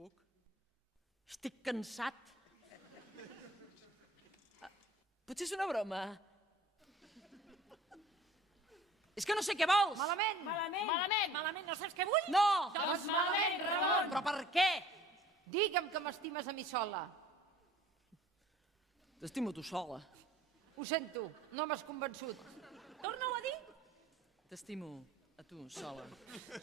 puc. Estic cansat. Potser és una broma. És que no sé què vols. Malament! Malament! Malament! No saps què vull? No! Doncs malament, Ramon! Però per què? Digue'm que m'estimes a mi sola. T'estimo tu sola. Ho sento, no m'has convençut. Torna-ho a dir? T'estimo a tu sola.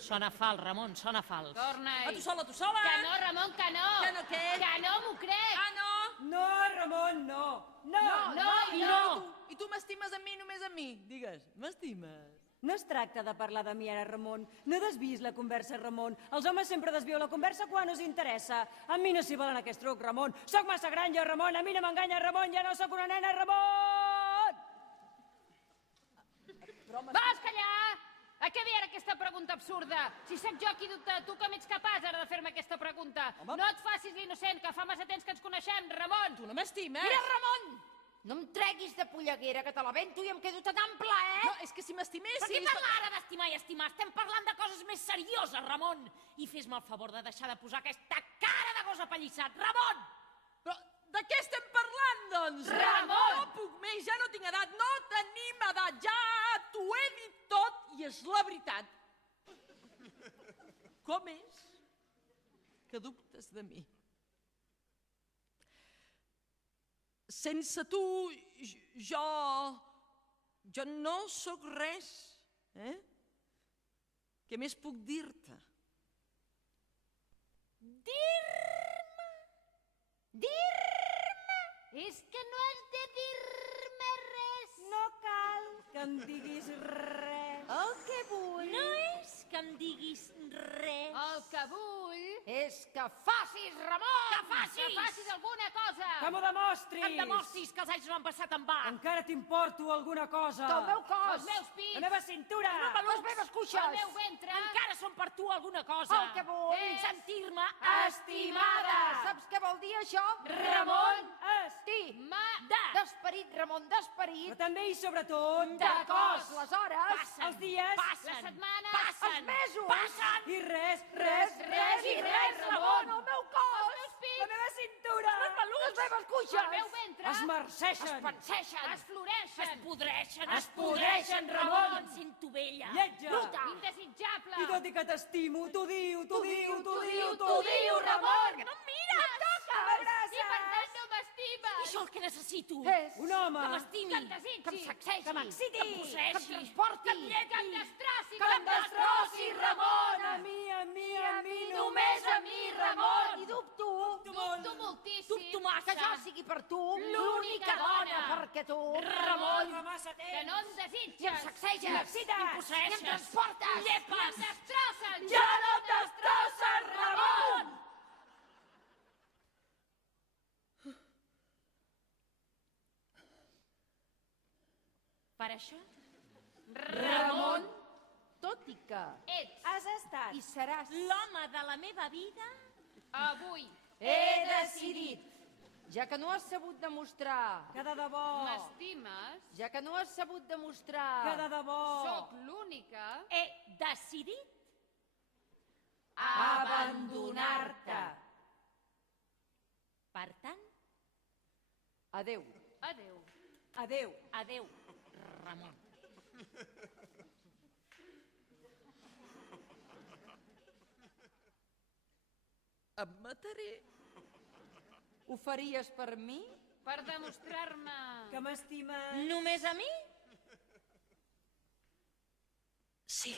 Sona fals, Ramon, sona fals. Torna-hi. A tu sola, a tu sola! Que no, Ramon, que no! Que no què? Que no m'ho crec! Ah, no? No, Ramon, no. No, No i no! I tu m'estimes a mi, només a mi? Digues, m'estimes? No es tracta de parlar de mi ara, Ramon. No desviïs la conversa, Ramon. Els homes sempre desvieu la conversa quan us interessa. A mi no s'hi volen aquest truc, Ramon. Soc massa gran jo, Ramon. A mi no m'enganya, Ramon. Ja no sóc una nena, Ramon! Vols callar? A què ve ara aquesta pregunta absurda? Si sóc jo qui dubta, tu com ets capaç ara de fer-me aquesta pregunta? Home. No et facis l'innocent, que fa massa temps que ens coneixem, Ramon! Tu no m'estimes? Mira, Ramon! No em treguis de polleguera, que te la vento i em quedo tan ample, No, és que si m'estimessis... Per què parlar ara d'estimar i estimar? Estem parlant de coses més serioses, Ramon! I fes-me el favor de deixar de posar aquesta cara de gos apallissat, Ramon! Però de què estem parlant, doncs? Ramon! No puc més, ja no tinc edat, no tenim edat, ja t'ho he dit tot i és la veritat. Com és que dubtes de mi? Sense tu, jo no sóc res, eh? Què més puc dir-te? Dir-me! Dir-me! És que no has de dir-me res! No cal que em diguis res. El que vull No és que em diguis res! El que vull és que facis, Ramon! Que facis! Que facis alguna cosa! Que m'ho demostris! Que em demostris que els anys no han passat en va! Encara t'importo alguna cosa. Del meu cos! Els meus pits! La meva cintura! Les meves cuixes! El meu ventre! Encara són per tu alguna cosa! El que vull és sentir-me estimada! Saps què vol dir això? Ramon! Estimada! D'esperit, Ramon, d'esperit! Però també i sobretot... De cos! Les hores! Passen! Els dies! Passen! Les setmanes! Passen! Els mesos! Passen! I res, Res i res, Ramon! El meu cos! Els meus pits! La meva cintura! Les meves cuixes! El meu ventre! Es marceixen! Es panseixen! Es floreixen! Es podreixen! Es podreixen, Ramon! Em sento vella! Lletja! Bruta! Indesitjable! I tot i que t'estimo, t'ho diu, Ramon! Que no em mires! M'abraces! I per tant no m'estimes! I això el que necessito! És Un home! Que m'estimi! Que em desitgi! que em sacsegi! Que m'exciti! Que em possessi! Que em transporti! Que em lleti! Que em destrossi! Que em destrossi, Ramon! A mi, Només a mi, Ramon! I dubto Dubto moltíssim! Dubto massa! que jo sigui per tu L'única dona! perquè tu, Ramon! massa Que temps! no em desitges! I em sacseges! m'excites! Em posseixes! I em transportes! Llepes! I em destrosses! Ja no em destrosses, Ramon! Per això, Ramon, tot i que ets Has estat hi seràs, l'home de la meva vida avui. he decidit, ja que no has sabut demostrar, que de debò, M'estimes? ja que no has sabut que demostrar, de debò, Sóc l'única. He decidit abandonar-te. Per tant, Adéu. adeu. adéu. Adeu, Ramon. Em mataré. Ho faries per mi? Per demostrar-me... Que m'estimes. Només a mi? Sí.